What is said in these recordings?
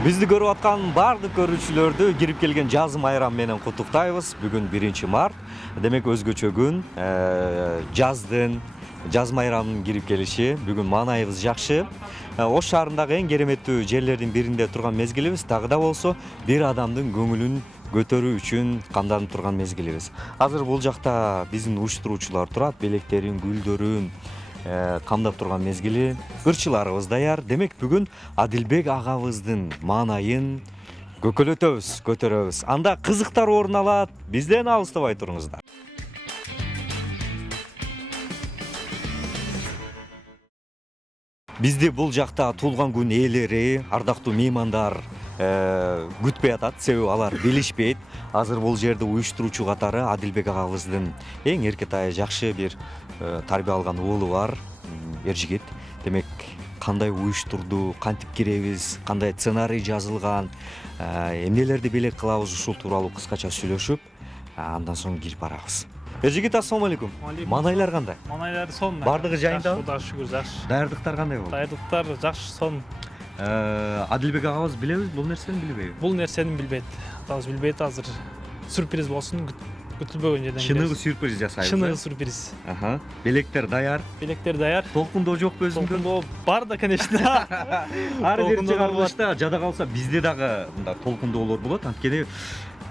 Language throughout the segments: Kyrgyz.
Бизди көрүп аткан бардык көрүүчүлөрдү кирип келген жаз майрамы менен куттуктайбыз. Бүгүн 1-март. Демек өзгөчө күн. Жаз майрамынын кирип келиши. Бүгүн маанайыбыз жакшы. Ош шаарындагы эң кереметтүү жерлердин биринде турган мезгилибиз. Дагы да болсо бир адамдын көңүлүн көтөрүү үчүн камданып турган мезгилибиз. Азыр бул жакта биздин уюштуруучулар турат, белектерин, гүлдөрүн камдап турган мезгили. Ырчыларыбыз даяр. Демек бүгүн Адилбек агабыздын маанайын көкөлөтөбүз, көтөрөбүз. Анда кызыктар орун алат. Бизден алыстабай туруңуздар. Бизди бул жакта туулган күн ээлери, ардактуу меймандар күтпөй атат, себеби алар билишпейт. Азыр бул жерде уюштуруучу катары Адилбек агабыздын эң эркетай жакшы бир тарбия алган уулу бар, Эржигит. Демек, кандай уюштурду, кантип киребиз, кандай сценарий жазылган, эмнелерди белек кылабыз, ушул тууралуу кыскача сүйлөшүп, андан соң кирип барабыз. Эржигит, ассалому алейкум. Маанайлар кандай? Маанайлар сонун. Бардыгы жайындабы? Кудайга шүгүр, жакшы. Даярдыктар кандай болду? Даярдыктар жакшы, сонун. Адилбек агабыз билебиз, бул нерсени билбейби? Бул нерсени билбейт. Атабыз билбейт, азыр сюрприз болсун, күтүлбөгөн жерден. Чыныгы сюрприз жасайбыз. Чыныгы сюрприз. Белектер даяр. Белектер даяр. Толкундоо жокпу өзүндө? Толкундоо бар да, конечно. Ары бери чыгарылышта жада калса бизде дагы мындай толкундоолор болот. Анткени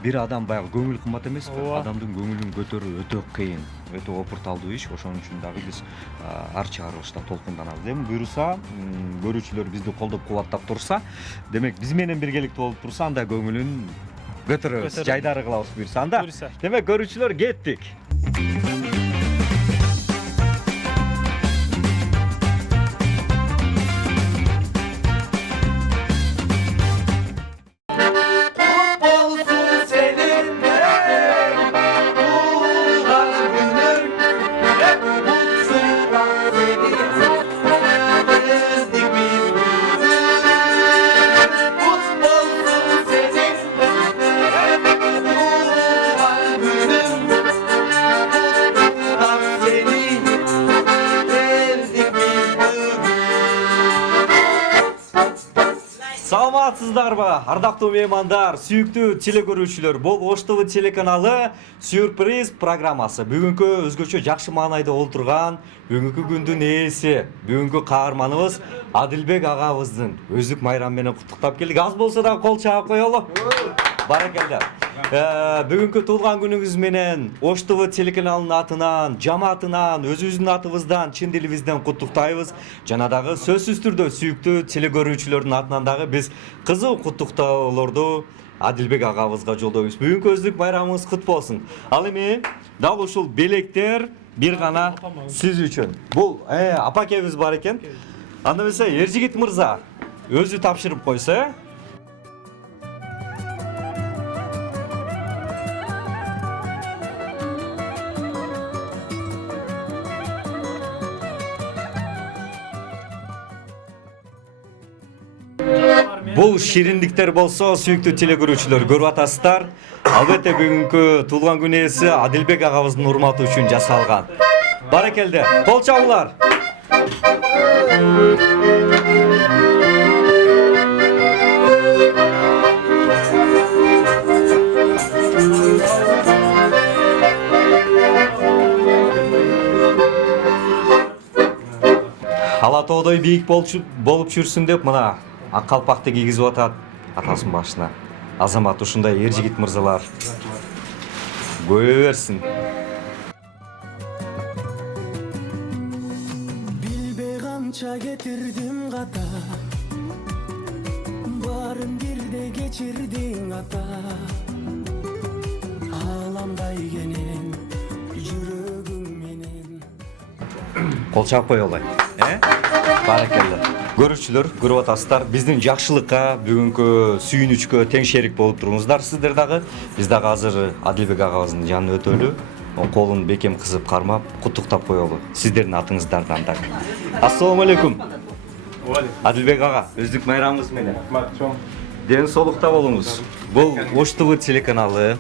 бир адам баягы көңүл кымбат эмеспи? Адамдын көңүлүн көтөрүү өтө кыйын, өтө опурталдуу иш. Ошон үчүн дагы биз ар чыгарылышта толкунданабыз. Эми буюрса, көрүүчүлөр бизди колдоп кубаттап турса, демек биз менен биргеликте болуп турса, анда көңүлүн көтөрөбүз, жайдары кылабыз буюрса. Анда демек көрүүчүлөр кеттик. Саламатсыздарбы, ардактуу меймандар, сүйүктүү телекөрүүчүлөр. Бул Ош ТВ телеканалы сюрприз программасы. Бүгүнкү өзгөчө жакшы маанайда олтурган, бүгүнкү күндүн ээси, бүгүнкү каарманыбыз Адилбек агабыздын өздүк майрамы менен куттуктап келдик. Аз болсо да кол чаап коелу. Баракелде. Бүгүнкү туулган күнүңүз менен Ош ТВ телеканалынын атынан, жамаатынан, өзүбүздүн атыбыздан, чын дилибизден куттуктайбыз. Жана дагы сөзсүз түрдө сүйүктүү телекөрүүчүлөрдүн атынан дагы биз кызуу куттуктоолорду Адилбек агабызга жолдойбуз. Бүгүнкү өздүк майрамыңыз кут болсун. Ал эми дал ушул белектер бир гана сиз үчүн. Бул апакебиз бар экен. Анда эмесе Эржигит мырза өзү тапшырып койсо, бул шириндиктер болсо, сүйүктүү телекөрүүчүлөр көрүп атасыздар. Албетте бүгүнкү туулган күн ээси Адилбек агабыздын урматы үчүн жасалган. Баракелде, кол чабуулар. Ала тоодой бийик болуп жүрсүн деп мына ак калпакты кийгизип атат атасынын башына. Азамат ушундай Эржигит мырзалар көбөйө берсин. Билбей канча кетирдим ката, баарын бирде кечирдиң ата. Аламдай кенен жүрөгүң менен. Кол чаап коелу. Баракелде. Көрүүчүлөр көрүп атасыздар, биздин жакшылыкка, бүгүнкү сүйүнүчкө тең шерик болуп туруңуздар сиздер дагы. Биз дагы азыр Адилбек агабыздын жанына өтөлү. Колун бекем кызып кармап, куттуктап коелу. Сиздердин атыңыздардан дагы. Ассаламу алейкум. Адилбек ага, өздүк майрамыңыз менен. Ден соолукта болуңуз. Бул Ош ТВ телеканалы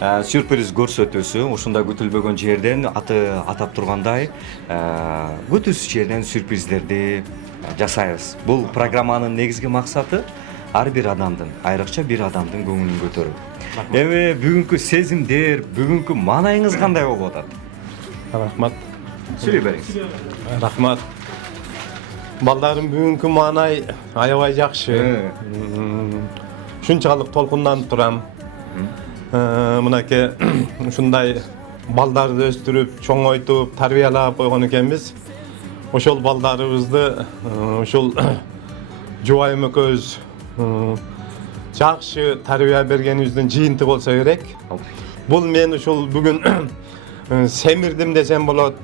сюрприз көрсөтүүсү. Ушундай күтүлбөгөн жерден атап тургандай, күтүүсүз жерден сюрприздерди жасайбыз. Бул программанын негизги максаты ар бир адамдын, айрыкча бир адамдын көңүлүн көтөрөт. Эми бүгүнкү сезимдер, бүгүнкү маанайыңыз кандай болуп атат? Рахмат. Сүйлөй бериңиз. Рахмат. Балдарым бүгүнкү маанай аябай жакшы. Шунчалык толкунданып турам. Мынакей ушундай балдарды өстүрүп, чоңойтуп, тарбиялап койгон экенбиз. Ошол балдарыбызды ушул жубайым экөөбүз жакшы тарбия бергенибиздин жыйынтыгы болсо керек. Бул мен ушул бүгүн семирдим десем болот,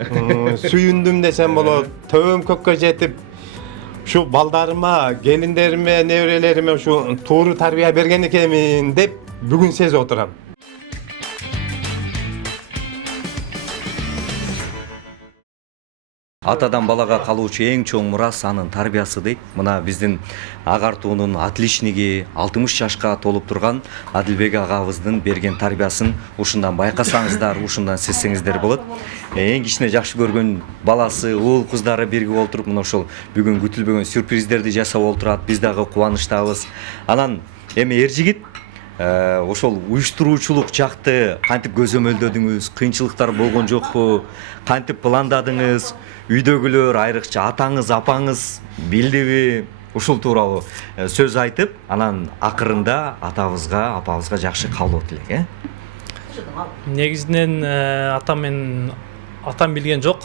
сүйүндүм десем болот, төбөм көккө жетип, ушу балдарыма, келиндериме, неберелериме ушу туура тарбия берген экенмин деп бүгүн сезип отурам. Атадан балага калуучу эң чоң мурас анын тарбиясы дейт. Мына биздин агартуунун отличниги 60 жашка толуп турган Адилбек агабыздын берген тарбиясын ушундан байкасаңыздар, ушундан сезсеңиздер болот. Эң кичине жакшы көргөн баласы, уул кыздары бирге олтуруп, мына ошол бүгүн күтүлбөгөн сюрприздерди жасап олтурат. Биз дагы кубанычтабыз. Анан эми эр жигит ошол уюштуруучулук жакты кантип көзөмөлдөдүңүз, кыйынчылыктар болгон жокпу, кантип пландадыңыз, үйдөгүлөр, айрыкча атаңыз, апаңыз билдиби, ушул тууралуу сөз айтып, анан акырында атабызга, апабызга жакшы каалоо тилек, Негизинен атам билген жок.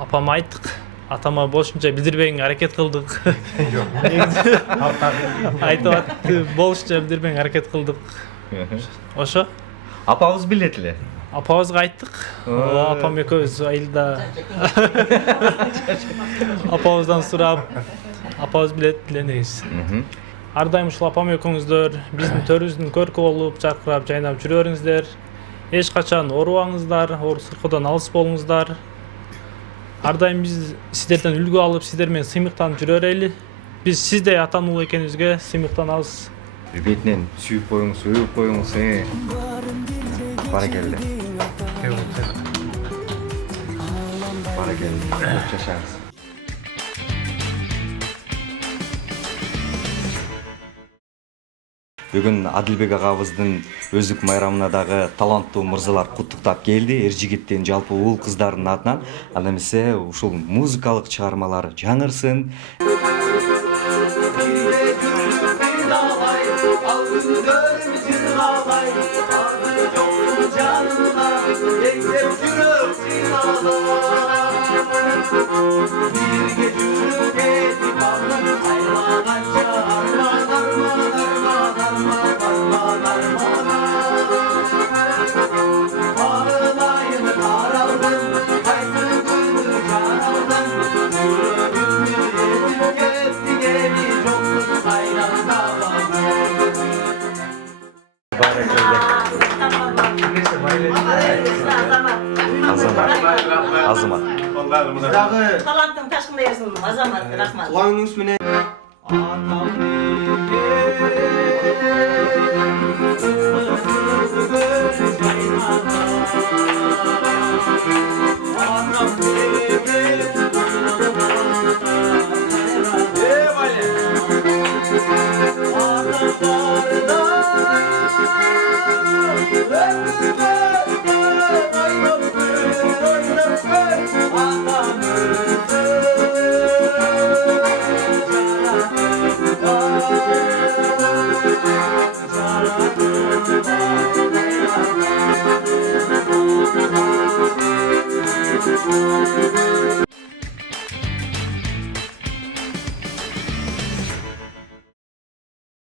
Апама айттык. Атама болушунча билдирбегенге аракет кылдык. Айтып атты, болушунча билдирбегенге аракет кылдык. Ошо. Апабыз билет эле. Апабызга айттык. Апам экөөбүз айылда апабыздан сурап, апабыз билет негиз. Ар дайым ушул апам экөөңүздөр биздин төрүбүздүн көркү болуп, жаркырап, жайнап жүрө бериңиздер. Эч качан оорубаңыздар, оор сыркоодон алыс болуңуздар. Ар дайым биз сиздерден үлгү алып, сиздер менен сыймыктанып жүрө берели. Биз сиздей атан уулу экенибизге сыймыктанабыз. Бетинен сүйүп коюңуз, өбүп коюңуз. Баракелде. Баракелде. Көп жашаңыз. Бүгүн Адилбек агабыздын өздүк майрамына дагы таланттуу мырзалар куттуктап келди. Эр жигиттин жалпы уул кыздардын атынан. Анда эмесе ушул музыкалык чыгармалар жаңырсын. Азамат. Таланттың ташқында ерсін, Азамат, рахмат. Туғаныңыз менен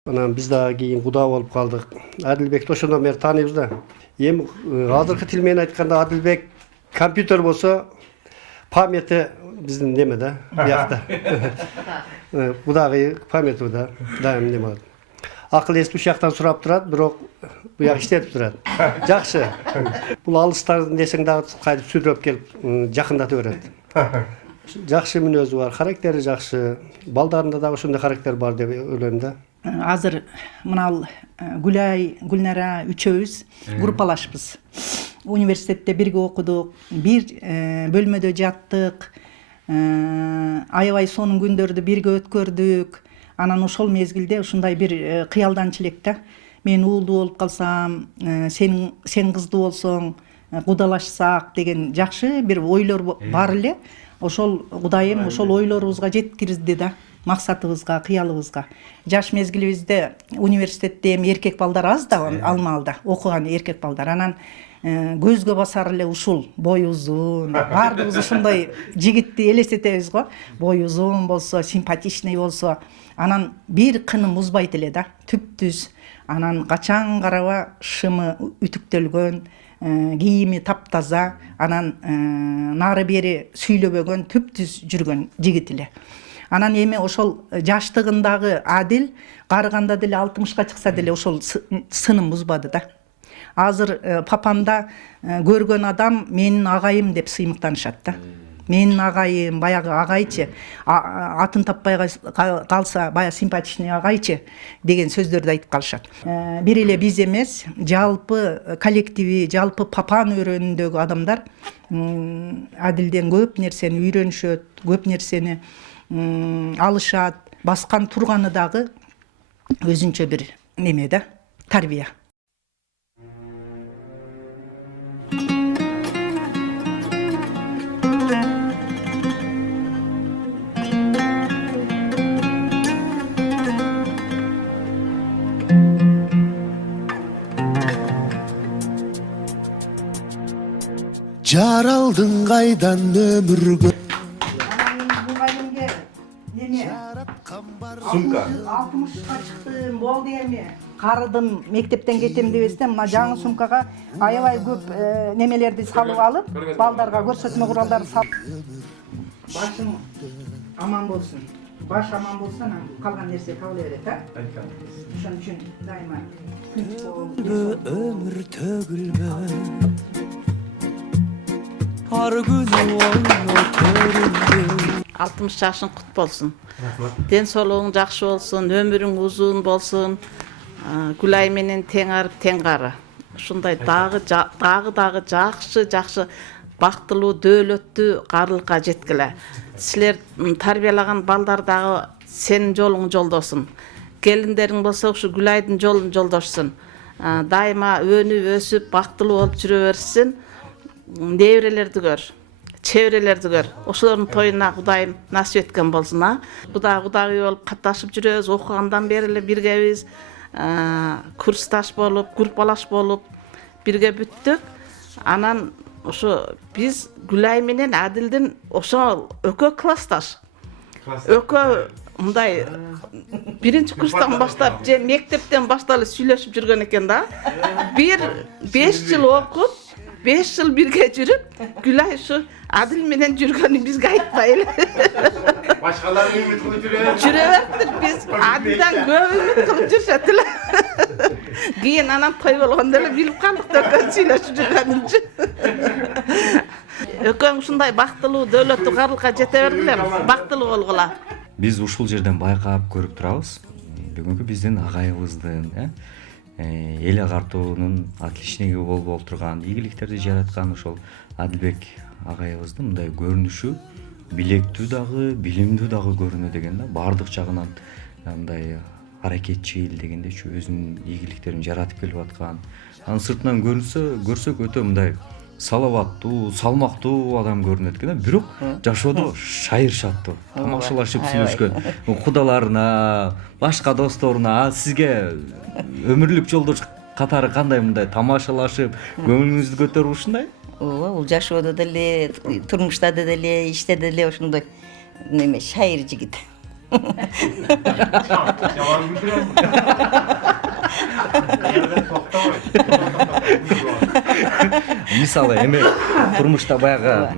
Анан биз дагы кийин куда болуп калдык. Адилбекти ошондон бери тааныйбыз да. Эми азыркы тил менен айтканда Адилбек компьютер болсо, памяти биздин неме да, биякта. Будагы памяти да, дайым неме. Акыл эсти ушактан сурап турат, бирок буяк иштетип турат. Жакшы. Бул алыстан десең дагы кайтып сүрөп келип жакындатып берет. Жакшы мүнөзү бар, характери жакшы. Балдарында дагы ошондой характер бар деп ойлойм да. Азыр мынал Гүлай, Гүлнара үчөөбүз группалашпыз. Университетте бирге окудук, бир бөлмөдө жаттык, аябай сонун күндөрдү бирге өткөрдүк. Анан ошол мезгилде ушундай бир кыялданчу элек да. Мен уулду болуп калсам, сен кыздуу болсоң, кудалашсак деген жакшы бир ойлор бар эле. Ошол Кудайым ошол ойлорубузга жеткирди да, максатыбызга, кыялыбызга. Жаш мезгилибизде университетте эми эркек балдар аз да ал маалда, окуган эркек балдар. Анан көзгө басар эле ушул бой узун, баардыгыбыз ошондой жигитти элестетебиз го. Бой узун болсо, симпатичный болсо, анан бир кыным узбайт эле да, түптүз. Анан качан караба шымы үтүктөлгөн, кийими таптаза, анан нары бери сүйлөбөгөн, түптүз жүргөн жигит эле. Анан эми ошол жаштыгындагы Адил карыганда деле 60-ка чыкса деле ошол сынын бузбады да. Азыр папамда көргөн адам менин агайым деп сыймыктанышат да. Менин агайым, баягы агайчы, атын таппай калса баягы симпатичный агайчы деген сөздөрдү айтып калышат. Бир эле биз эмес, жалпы коллективи, жалпы папан өрөөнүндөгү адамдар Адилден көп нерсени үйрөнүшөт, көп нерсени алышат, баскан турганы дагы өзүнчө бир неме да, тарбия. Жаралдың қайдан өміргө Мұғалімге неме Сумка. 60-қа шықтым, болды эми. Қарыдым, мектептен кетем дебестен, мына жаңы сумкаға аябай көп немелерди салып алып, балдарға көрсөтмө куралдарды салып. Башың аман болсын. Баш аман болса, қалған нерсе табыла берет, а? Ошон үчүн дайыма тынч болуп. өмір төгілмө Ар күнү ойно көрүндү 60 жашың құт болсын. Ден соолугуң жакшы болсын, өмүрүң узун болсын. Гүлай менен тең арып тең кары. Ушундай дагы жакшы бактылуу, дөөлөттүү карылыкка жеткиле. Силер тарбиялаган балдар дагы сенин жолуң жолдосун. Келиндериң болсо ушу Гүлайдын жолун жолдошсун. Дайыма өнүп өсүп бактылуу болуп жүрө берсин. Неберелерди көр, чеберелерди көр. Ошолордун тоюна Кудайым насип эткен болсун, а. Кудагый болуп катташып жүрөбүз, окугандан бери эле биргебиз, курсташ болуп, группалаш болуп бирге бүттүк. Анан ошо биз Гүлай менен Адилдин ошо экөө классташ. Экөө мындай биринчи курстан баштап же мектептен баштап эле сүйлөшүп жүргөн экен да. 5 жыл окуп 5 жыл бирге жүрүп, Гүлай ушу Адил менен жүргөнү бизге айтпай эле. Башкалар үмүт кылып Жүрөбөттүк биз Адилден көп үмүт кылып жүрүшөт эле. Кийин анан той болгондо эле билип калдык да сүйлөшүп жүргөнүнчү. Экөөң ушундай бактылуу, дөөлөттүү карылыкка жете бергиле, бактылуу болгула. Биз ушул жерден байкап көрүп турабыз. Бүгүнкү биздин агайыбыздын, эл агартуунун отличниги болуп олтурган, ийгиликтерди жараткан ошол Адилбек агайыбыздын мындай көрүнүшү билектүү дагы, билимдүү дагы көрүнө деген да, баардык жагынан мындай аракетчил дегендечи өзүнүн ийгиликтерин жаратып келип аткан. Анын сыртынан көрсөк өтө мындай салаваттуу, салмактуу адам көрүнөт экен, бирок жашоодо шайыр шаттуу, тамашалашып сүйлөшкөн кудаларына, башка досторуна, сизге өмүрлүк жолдош катары кандай мындай тамашалашып, көңүлүңүздү көтөрүп ушундай? Ооба, бул жашоодо деле, турмушта деле, иште деле ошондой неме шайыр жигит. Мисалы эми турмушта баягы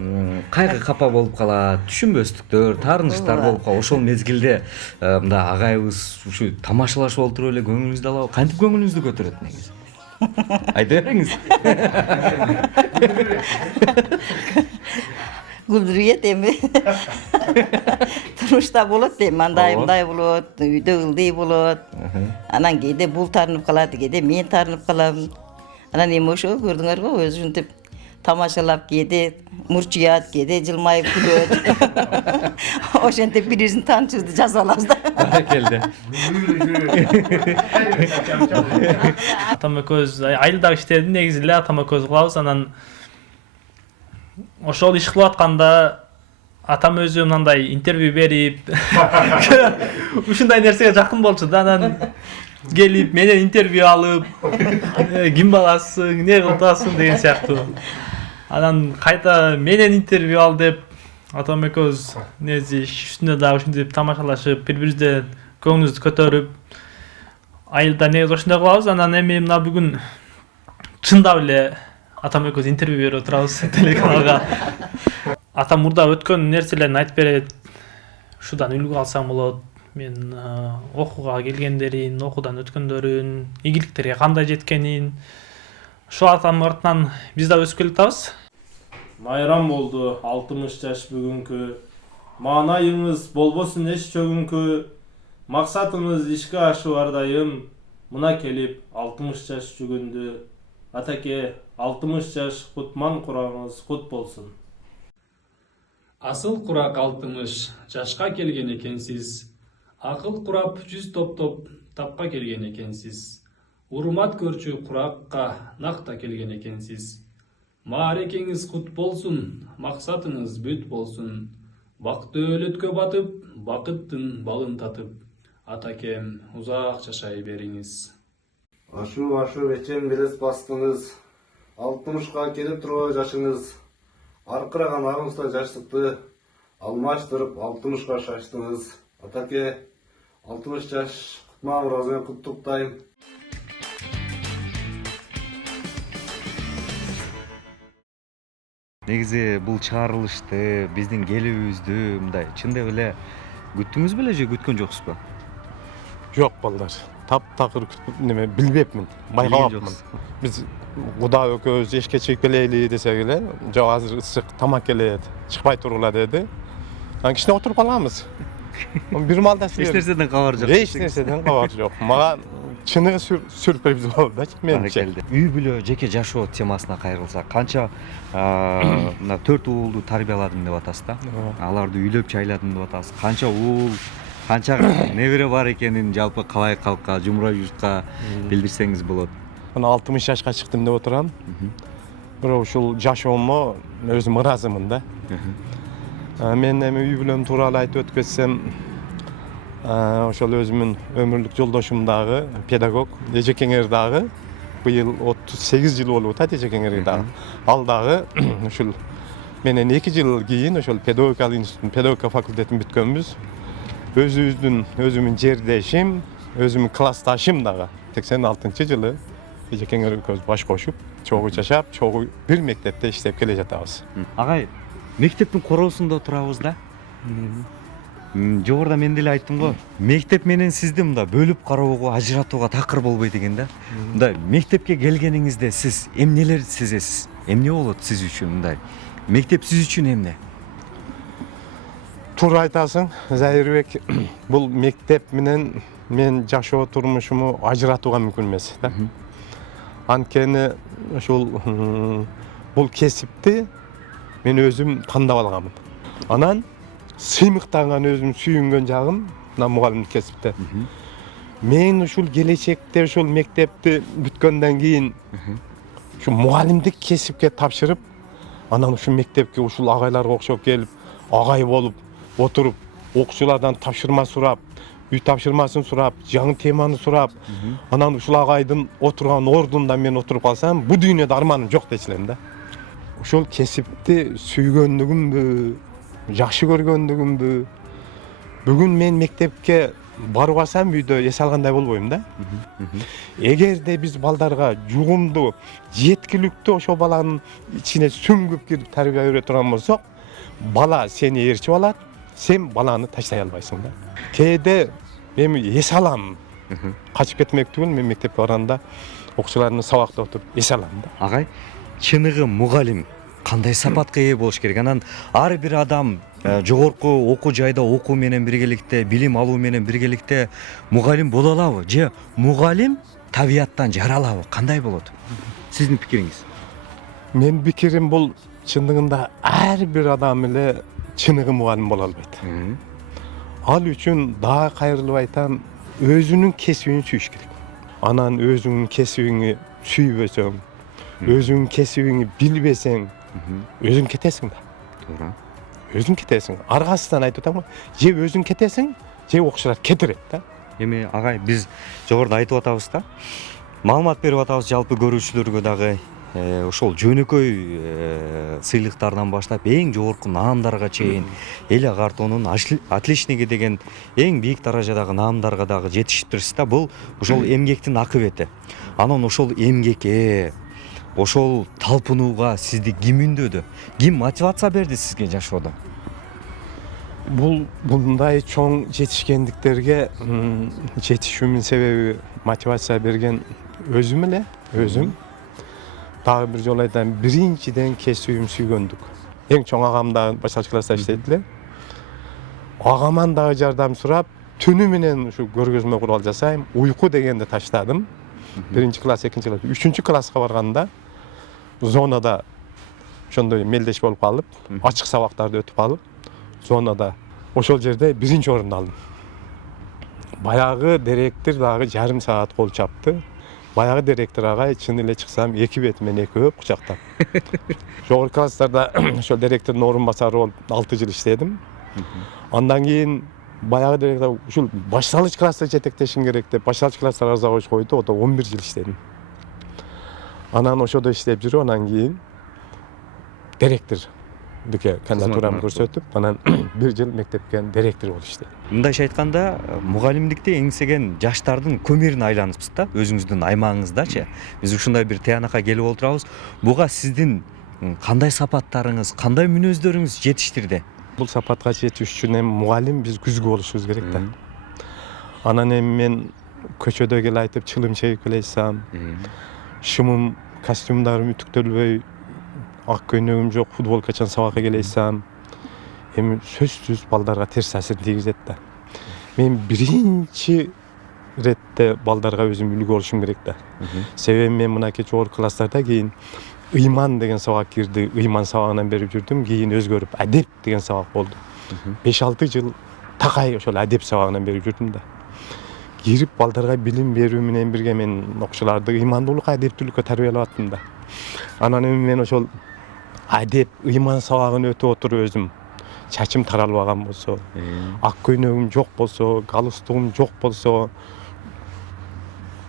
кайгы капа болуп калат, түшүнбөстүктөр, таарынычтар болуп калат. Ошол мезгилде мындай агайыбыз ушу тамашалашып олтуруп эле көңүлүңүздү алабы? Кантип көңүлүңүздү көтөрөт негизи? Айта бериңиз. Күлдүрүет эми. Турмушта болот эми, андай болот, үйдө ылдый болот. Анан кээде бул таарынып калат, кээде мен таарынып калам. Анан эми ошо көрдүңөр го, өзү ушинтип тамашалап кээде мурчуят, кээде жылмайып күлөт. Ошентип бири-бирибиздин таанышыбызды жазып алабыз да. Келди. Атам экөөбүз айылдагы иштерди негизи эле атам экөөбүз кылабыз. Анан ошол иш кылып атканда атам өзү мындай интервью берип ушундай нерсеге жакын болчу да. Анан келип менен интервью алып, ким баласың, эмне кылып атасың деген сыяктуу. Анан кайта менен интервью ал деп атам экөөбүз неси иш үстүндө дагы ушинтип тамашалашып, бири-бирибизден көңүлүбүздү көтөрүп айылда негизи ошондой кылабыз. Анан эми мына бүгүн чындап эле атам экөөбүз интервью берип отурабыз телеканалга. Атам мурда өткөн нерселерин айтып берет. Ушудан үлгү алсаң болот. Мен окууга келгендерин, окуудан өткөндөрүн, ийгиликтерге кандай жеткенин. Ошол атамдын артынан биз да өсүп келатабыз. Майрам болду 60 жаш бүгүнкү. Маанайыңыз болбосун эч чөгүнкү. Максатыңыз ишке ашып ар дайым. Мына келип 60 жаш жүгүндү. Атаке 60 жаш кутман курагыңыз кут болсун. Асыл курак 60 жашка келген экенсиз. Акыл курап 100 топтоп тапка келген экенсиз. Урмат көрчү куракка накта келген экенсиз. Маарекеңиз кут болсун, максатыңыз бүт болсун. Бакты өлөткө батып, бакыттын балын татып. Атакем узак жашай бериңиз. Ашу эчем белес бастыңыз. 60га келип турган жашыңыз. Аркыраган агымсызда жаштыкты алмаштырып 60га шаштыңыз. Атаке 60 жаш кутман курагыңызды куттуктайм. Негизи бул чыгарылышты, биздин келүүбүздү мындай чындап эле күттүңүз беле же күткөн жоксузбу? Жок балдар. Таптакыр неме билбепмин, байкабапмын. Биз Куда экөөбүз эшикке чыгып келели десек эле, жок азыр ысык тамак келет, чыкпай тургула деди. Анан кичине отуруп калганбыз. Бир маалда Эч нерседен кабар жок. Эч нерседен кабар жок. Мага чыныгы сюрприз болду да менимче. Үй бүлө, жеке жашоо темасына кайрылсак, канча мына 4 уулду тарбияладым деп атасыз да. Аларды үйлөп чайладым деп атасыз. Канча уул, канча небере бар экенин жалпы калай калкка, жумурай журтка билдирсеңиз болот. Мына 60 жашка чыктым деп отурам. Бирок ушул жашоомо өзүм ыраазымын да. Мен эми үй бүлөм тууралуу айтып өтүп кетсем, ошол өзүмүн өмүрлүк жолдошум дагы педагог, Эжекеңер дагы быйыл 38 жыл болуп атат Эжекеңер дагы. Ал дагы ушул менен 2 жыл кийин ошол педагогикалык институттун педагогика факультетин бүткөнбүз. Өзүмүн жердешим, өзүмүн классташым дагы 86-жылы Эжекеңер экөөбүз баш кошуп, чогуу жашап, чогуу бир мектепте иштеп келе жатабыз. Агай, мектептин короосунда турабыз да. Жогоруда мен деле айттым го, мектеп менен сизди мында бөлүп кароого, ажыратууга такыр болбойт экен да. Мында мектепке келгениңизде сиз эмнелер сезесиз? Эмне болот сиз үчүн мындай? Мектеп сиз үчүн эмне? Туура айтасың, Зайырбек. Бул мектеп менен мен жашоо турмушуму ажыратууга мүмкүн эмес да. Анткени ошол бул кесипти мен өзүм тандап алганмын. Анан сыймыктанган өзүм сүйүнгөн жагым мына мугалимдик кесипте. Мен ушул келечекте ошол мектепти бүткөндөн кийин ушу мугалимдик кесипке тапшырып, анан ушул мектепке ушул агайларга окшоп келип, агай болуп отуруп, окуучулардан тапшырма сурап, үй тапшырмасын сурап, жаңы теманы сурап, анан ушул агайдын отурган ордунда мен отуруп калсам, бу дүйнөдө арманым жок дечи элем да. Ошол кесипти сүйгөндүгүмбү, жакшы көргөндүгүмбү, бүгүн мен мектепке барып алсам үйдө эс алгандай болбойм да. Эгерде биз балдарга жугумдуу, жеткиликтүү ошол баланын ичине сүңгүп кирип тарбия бере турган болсок, бала сени ээрчип алат, сен баланы таштай албайсың да. Кээде мен эс алам. Качып кетмек түгүл, мен мектепке барганда окуучулардын сабакта отуруп эс алам да. Агай, чыныгы мугалим кандай сапатка ээ болуш керек? Анан ар бир адам жогорку окуу жайда окуу менен биргеликте, билим алуу менен биргеликте мугалим боло алабы же мугалим табияттан жаралабы? Кандай болот? Сиздин пикириңиз? Men pikirim bul çındığında her bir adam ile çınıgı muğalım bola albaydı. Al üçün daha kayırlı aytam özünün kesibini süyüş gerek. Anan özünün kesibini süybösöň, özünün kesibini bilbesen, özün ketesin da. Doğru. Özün ketesin. Argasından aytıp atam, je özün ketesin, je okşular ketiret da. Эми агай биз жогоруда айтып атабыз да. Маалымат берип атабыз жалпы көрүүчүлөргө дагы ошол жөнөкөй сыйлыктардан баштап эң жогорку наамдарга чейин эл агартуунун отличниги деген эң бийик даражадагы наамдарга дагы жетишиптирсиз да. Бул ошол эмгектин акыбети. Анан ошол эмгекке, ошол талпынууга сизди ким үндөдү? Ким мотивация берди сизге жашоодо? Bunday çoğun yetişkendiklerge yetişimin sebebi motivasiya bergen özüm ile özüm. Daha bir jolaydan birinciden kesiyim süygöndük. En çoğun ağam da başka klasta işlediler. Ağaman da jardam surap tünümünen şu görgözme kural jasayım. Uyku degende taşladım. Birinci klas, ikinci klas, üçüncü klaska barganda zonada şonda meldeş bolup kalıp, açık sabaklarda ötüp alıp zonada oşol jerde birinci orundu aldım. Bayağı direktir dagı yarım saat kol çaptı. Bayağı direktir agay çın ile çıksam iki betmen eki öp kucaktan. Jogorku klasslarda şol direktirin orunbasarı olup 6 yıl işledim. Ondan keyin bayağı direktir şol başlangıç klassa jetekteşim керек деп başlangıç klasslara zagoş koydu. O da 11 yıl işledim. Anan oşoda işlep жүрüp ondan keyin direktir Büke kandidaturamı көрсөтүp, анан 1 жыл мектепке директор болуп иштедим. Мындайча айтканда, мугалимдикте эңсеген жаштардын көмүрүнө айланыпсыз да, өзүңүздүн аймагыңыздачы. Биз ушундай бир тыянакка келип отурабыз. Буга сиздин кандай сапаттарыңыз, кандай мүнөздөрүңүз жетиштирди? Бул сапатка жетиш үчүн эми мугалим биз күзгү болушубуз керек да. Анан эми мен көчөдө келип айтып чылым чегип келесам, шымым, костюмдарым үтүктөлбөй, ак көйнөгүм жок, футболкачан сабакка келесам, эми сөзсүз балдарга терс таасир тийгизет да. Мен биринчи иретте балдарга өзүм үлгү болушум керек да. Себеби мен мынакей жогорку класстарда кийин ыйман деген сабак кирди, ыйман сабагынан берип жүрдүм, кийин өзгөрүп адеп деген сабак болду. 5-6 жыл такай ошол адеп сабагынан берип жүрдүм да. Кирип балдарга билим берүү менен бирге мен окуучуларды ыймандуулукка, адептүүлүккө тарбиялап аттым да. Анан эми мен ошол адеп, ыйман сабагын өтүп отуруп өзүм чачым таралбаган болсо, ак көйнөгүм жок болсо, галстугум жок болсо,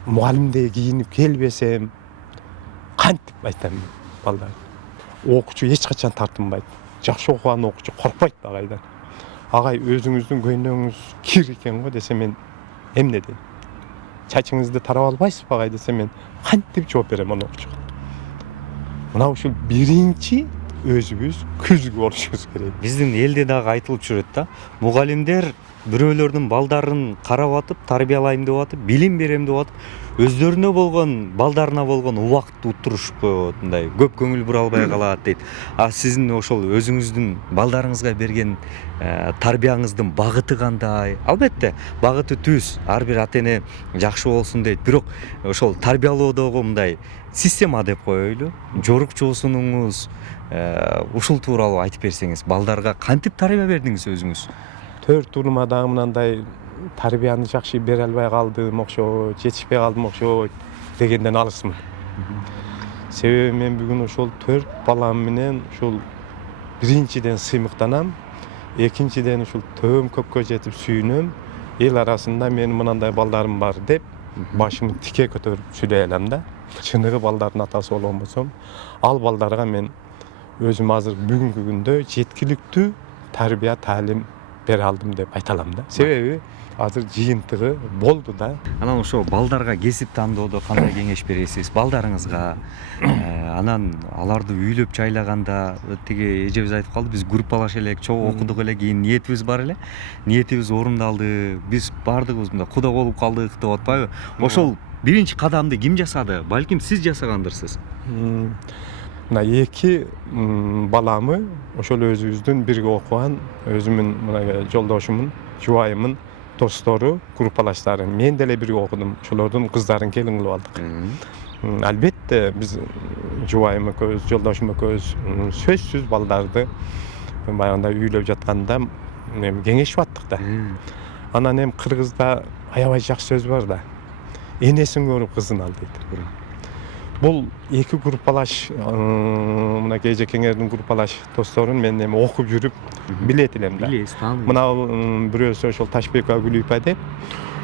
мугалимдей кийинип келбесем, кантип айтам балдар. Окуучу эч качан тартынбайт. Жакшы окуган окуучу коркпойт агайдан. Агай өзүңүздүн көйнөгүңүз кир экен го десе мен эмне дейм? Чачыңызды тарап албайсызбы агай десе мен кантип жооп берем аны окуучуга? Мына ушул биринчи өзүбүз күзгү болушубуз керек. Биздин элде дагы айтылып жүрөт да. Мугалимдер бирөөлөрдүн балдарын карап атып, тарбиялайм деп атып, билим берем деп атып, өздөрүнө болгон, балдарына болгон убакытты уттурушуп коет, мындай көп көңүл бура албай калат дейт. А сиздин ошол өзүңүздүн балдарыңызга берген тарбияңыздын багыты кандай? Албетте, багыты түз, ар бир ата эне жакшы болсун дейт. Бирок ошол тарбиялоодогу мындай система деп коелу. Жорукчусуңуз ушул тууралуу айтып берсеңиз, балдарга кантип тарбия бердиңиз өзүңүз? 4 урма дагы мындай тарбияны жакшы бере албай калдым окшойт, жетишпей калдым окшойт дегенден алысмын. Себеби мен бүгүн ошол 4 балам менен ушул биринчиден сыймыктанам, экинчиден ушул төбөм көккө жетип сүйүнөм. Эл арасында менин мынандай балдарым бар деп башымды тике көтөрүп сүйлөй алам да. Чыныгы балдардын атасы болгон болсом, ал балдарга мен өзүм азыр бүгүнкү күндө жеткиликтүү тарбия таалим бере алдым деп айта алам да. Себеби азыр жыйынтыгы болду да. Анан ошо балдарга кесип тандоодо кандай кеңеш бересиз балдарыңызга? Анан аларды үйлөп жайлаганда тиги эжебиз айтып калды, биз группалаш элек, чогуу окудук эле, кийин ниетибиз бар эле. Ниетибиз орундалды. Биз бардыгыбыз мындай куда болуп калдык деп атпайбы? Ошол биринчи кадамды ким жасады? Балким сиз жасагандырсыз. Мына эки баламы ошол өзүбүздүн бирге окуган, өзүмүн мына жолдошумун, жубайымын dostoru, gruppalaşları. Men dele bir okudum. Şolardan kızların kelin kılıp aldık. Albatta biz juwayym köz, joldaşym köz sözsüz baldardy. Bayanda üylep jatkanda geňeşip attık da. Anan hem Kırgızda ayabay jakşı söz var da. Enesini görüp kızın al deydi. Bul iki gruppalaş, mına Gejekengerdin gruppalaş dostorun men hem okup jürüp biletilem da. Bilesiz, tamam. Mına biröösü oşol Taşbeka Gülüpa dep.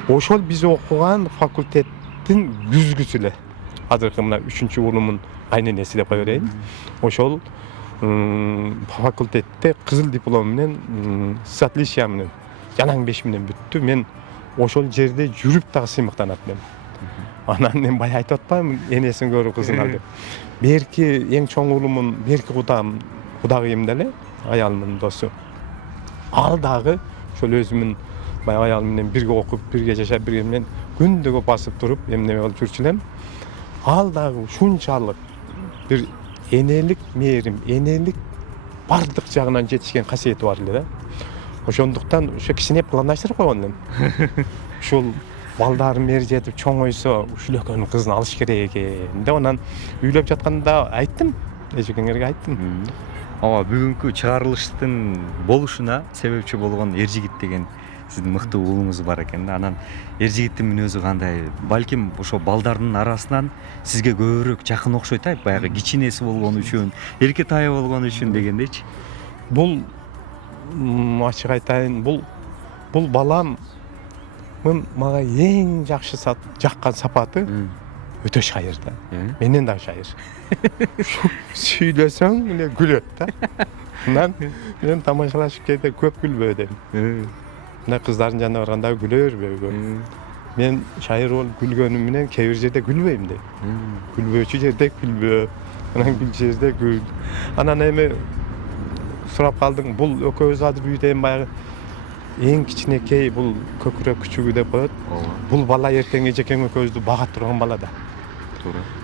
Oşol biz okugan fakultetin düzgüsüle. Hazırkı mına 3-nji ulumun aynenesi dep koýbereyin. Oşol fakultette kızıl diplom menen satlışya menen janaň 5 menen büttü. Men oşol jerde jürüp da symyktanatmyn. Anam bayağı aytып atpayım, enesini görüp kızın aldı. Belki eň çoň ulumun, belki kudagym dele, ayalymyň dostu. Al dagı şol özümün bayağı ayalym menen birge okup, birge yaşap, birge men gündüge basyp turup emne bolup жүрчүlem. Al dagı şunçalyk bir enelik merim, enelik bardyk jagынан жетишкен касиети бар эле да. Ошондуктан ошо кишини пландаштырып койгон элем. Ушул балдарым мери жетип чоңойсо ушул экөөнүн кызын алыш керек экен деп анан үйлөп жатканда айттым, эжекеңерге айттым. Ага, бүгүнкү чыгарылыштын болушуна себепчи болгон Эржигит деген сиздин мыкты уулуңуз бар экен да. Анан Эржигиттин мүнөзү кандай? Балким ошо балдардын арасынан сизге көбүрөөк жакын окшойт да, баягы кичинеси болгон үчүн, эркетайы болгон үчүн дегендейчи. Бул ачык айтайын, бул балам мага эң жакшы жаккан сапаты өтө шайыр да. Менден да шайыр. Сүйлөсөң эле күлөт да. Анан мен тамашалашып кетип көп күлбө дейм. Мына кыздардын жанына барганда күлөрбү? Мен шайыр болуп күлгөнүм менен кээ бир жерде күлбөйм дейм. Күлбөөчү жерде күлбө, анан күлчү жерде күл. Анан эми сурап калдың, бул экөөбүз азыр үйдө баягы эң кичинекей, бул көкүрөк күчүгү деп коет. Бул бала эртең эжекең экөөбүздү багат турган бала да.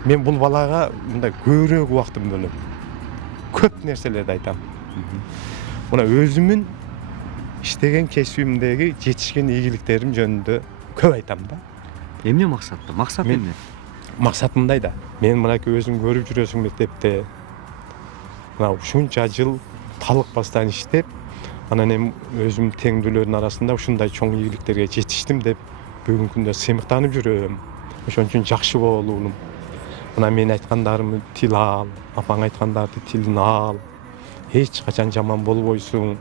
Мен бул балага мындай көбүрөөк убактымды бөлөм. Көп нерселерди айтам. Мына өзүмүн иштеген кесибимдеги жетишкен ийгиликтерим жөнүндө көп айтам да. Эмне максатта? Максат эмне? Максат мындай да. Мен мынакей өзүң көрүп жүрөсүң мектепте. Мына ушунча жыл талыкпастан иштеп, анан эми өзүм теңдүүлөрдүн арасында ушундай чоң ийгиликтерге жетиштим деп бүгүнкү күндө сыймыктанып жүрөм. Ошон үчүн жакшы бол уулум. Мына мен айткандарымды тил ал, апаң айткандарды тилин ал. Эч качан жаман болбойсуң.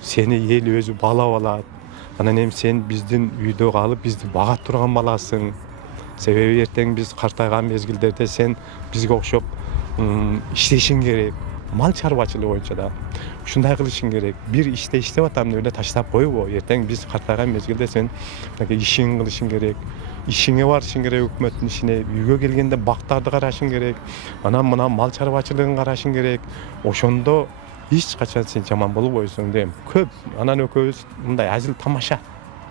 Сени эл өзү балап алат. Анан эми сен биздин үйдө калып, бизди багат турган баласың. Себеби эртең биз картайган мезгилдерде сен бизге окшоп иштешиң керек. Мал чарбачылыгы боюнча да ушундай кылышың керек. Бир иштеп атам деп эле таштап койбо. Эртең биз картайган мезгилде сен ишиңди кылышың керек. Ишиңе барышың керек, өкмөттүн ишине. Үйгө келгенде бактарды карашың керек. Анан мына мал чарбачылыгын карашың керек. Ошондо эч качан сен жаман болбойсуң дейм. Көп анан экөөбүз мындай азил тамаша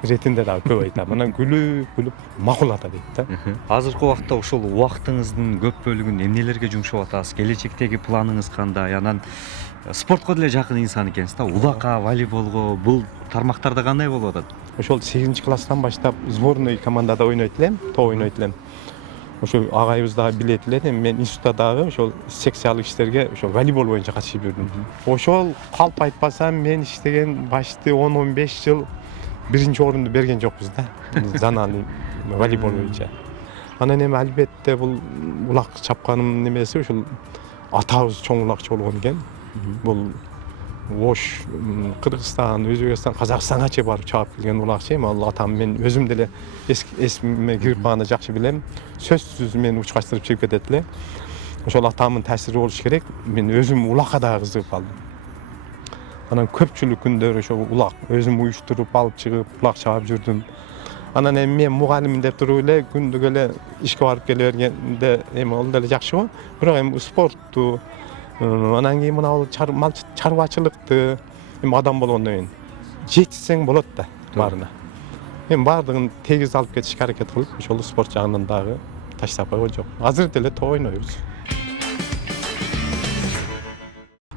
иретинде дагы көп айтам. Анан күлүп макулата дейт да. Азыркы убакта ошол убактыңыздын көп бөлүгүн эмнелерге жумшап атасыз? Келечектеги планыңыз кандай? Анан спортко деле жакын инсан экенсиз да. Улакка, волейболго бул тармактарда кандай болуп атат? Ошол 8-нчи класстан баштап сборный командада ойнойт элем, топ ойнойт элем. Ошо агайыбыз дагы билет эле, мен институтта дагы ошол секциялык иштерге ошо волейбол боюнча катышып жүрдүм. Ошол калп айтпасам мен иштеген башты 10-15 жыл биринчи орунду берген жокпуз да. Зананы волейбол боюнча. Анан эми албетте бул улак чапканымдын немеси ошол атабыз чоң улакчы болгон экен. Бул Ош, Кыргызстан, Өзбекстан, Казакстанга чейин барып чаап келген улакчы. Ал атам мен өзүм деле эсиме кирип калганда жакшы билем. Сөзсүз мен учкачтырып чыгып кетет эле. Ошол атамдын таасири болуш керек. Мен өзүм улакка да кызыгып калдым. Анан көпчүлүк күндөр ошо улак өзүм уюштуруп алып чыгып улак чаап жүрдүм. Анан эми мен мугалиммин деп туруп эле күндүк эле ишке барып келе бергенде эми ол деле жакшы го. Бирок эми спортту анан кийин мына мал чарбачылыкты эми адам болгондон кийин жетишсең болот да баарына. Мен баардыгын тегиз алып кетишке аракет кылып, ошол спорт жагынан дагы таштап койгон жок. Азыр деле топ ойнойбуз.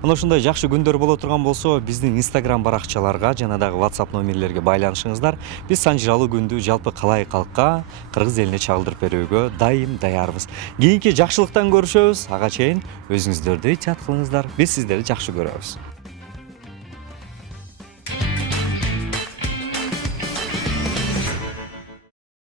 Мына ушундай жакшы күндөр боло турган болсо, биздин Instagram баракчаларга жана дагы WhatsApp номерлерге байланышыңыздар. Биз санжыралуу күндү жалпы калай калкка, кыргыз элине чагылдырып берүүгө дайым даярбыз. Кийинки жакшылыктан көрүшөбүз. Ага чейин өзүңүздөрдү иhtiyat кылыңыздар. Биз сиздерди жакшы көрөбүз.